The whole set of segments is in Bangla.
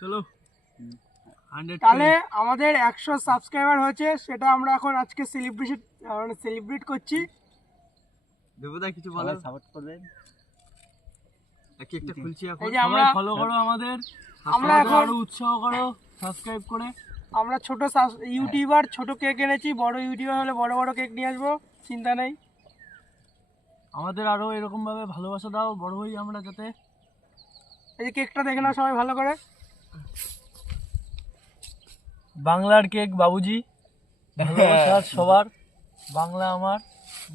চলো তাহলে আমাদের 100 সাবস্ক্রাইবার হয়েছে, সেটা আমরা এখন আজকে সেলিব্রেট করছি। দেবদা কিছু বলো, সাপোর্ট করবেন। কেকটা খুলছি এখন, এই যে আমরা ফলো করো আমাদের, আমরা এখন আরো উৎসাহ করো সাবস্ক্রাইব করে। আমরা ছোট ইউটিউবার, ছোট কেক এনেছি, বড় ইউটিউবার হলে বড় বড় কেক নিয়ে আসবো, চিন্তা নেই। আমাদের আরো এরকম ভাবে ভালোবাসা দাও, বড় হই আমরা যাতে। এই যে কেকটা দেখে নাও সবাই ভালো করে। বাংলার কেক বাবুজি, ভালোবাসা সবার, বাংলা আমার,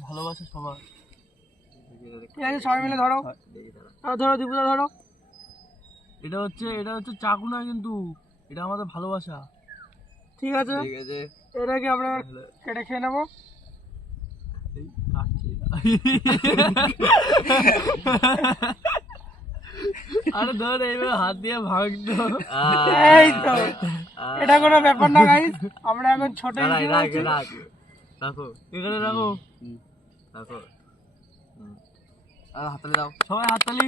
ভালোবাসা সবার। ঠিক আছে, সবাই মিলে ধরো, ধরো দীপুদা ধরো। এটা হচ্ছে চাকু না, কিন্তু এটা আমাদের ভালোবাসা। ঠিক আছে, এটাকে আমরা কেটে খেয়ে নেবো। আরে ধর এইভাবে হাত দিয়ে ভাঙতো। এই তো, এটা কোনো ব্যাপার না গাইস, আমরা এখন ছোট রাখো, এখানে রাখো, হাততালি দাও সবাই, হাততালি।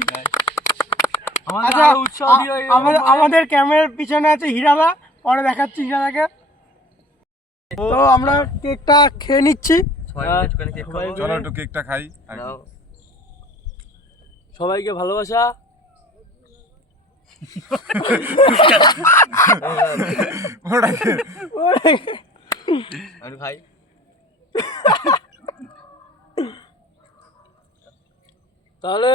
আচ্ছা, আমাদের ক্যামেরার পিছনে আছে হিরাদা, পরে দেখাচ্ছি হিরাদাকে। তো আমরা কেকটা খেয়ে নিচ্ছি। চলো একটু কেকটা খাই। সবাইকে ভালোবাসা। ভাই তাহলে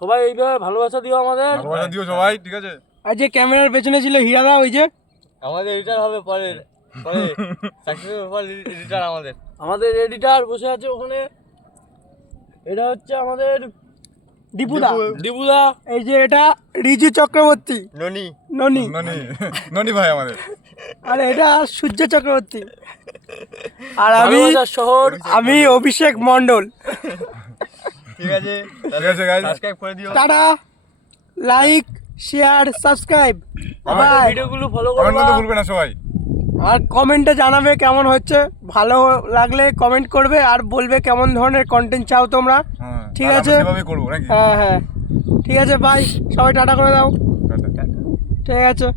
সবাই এইভাবে ভালোবাসা দিও আমাদের, ভালোবাসা দিও সবাই, ঠিক আছে। আর যে ক্যামেরার পেছনে ছিল হিরাদা, ওই যে আমাদের এডিটর হবে পরে এডিটর, আমাদের এডিটর বসে আছে ওখানে। এটা হচ্ছে আমাদের দীপুদা। এই যে এটা রিজু চক্রবর্তী, ননি ননি ভাই আমাদের। আর এটা সূর্য চক্রবর্তী, আর আমি অভিষেক মন্ডল। ঠিক আছে গাইস, সাবস্ক্রাইব করে দিও। টাটা, লাইক, শেয়ার, সাবস্ক্রাইব, ভিডিওগুলো ফলো করো, কমেন্ট করতে ভুলবে না সবাই। আর কমেন্টে জানাবে কেমন হচ্ছে, ভালো লাগলে কমেন্ট করবে আর বলবে কেমন ধরনের কন্টেন্ট চাও তোমরা। ঠিক আছে, সেভাবেই করবো নাকি? হ্যাঁ, ঠিক আছে, বাই, সবাই টাটা করে দাও। টাটা। ঠিক আছে।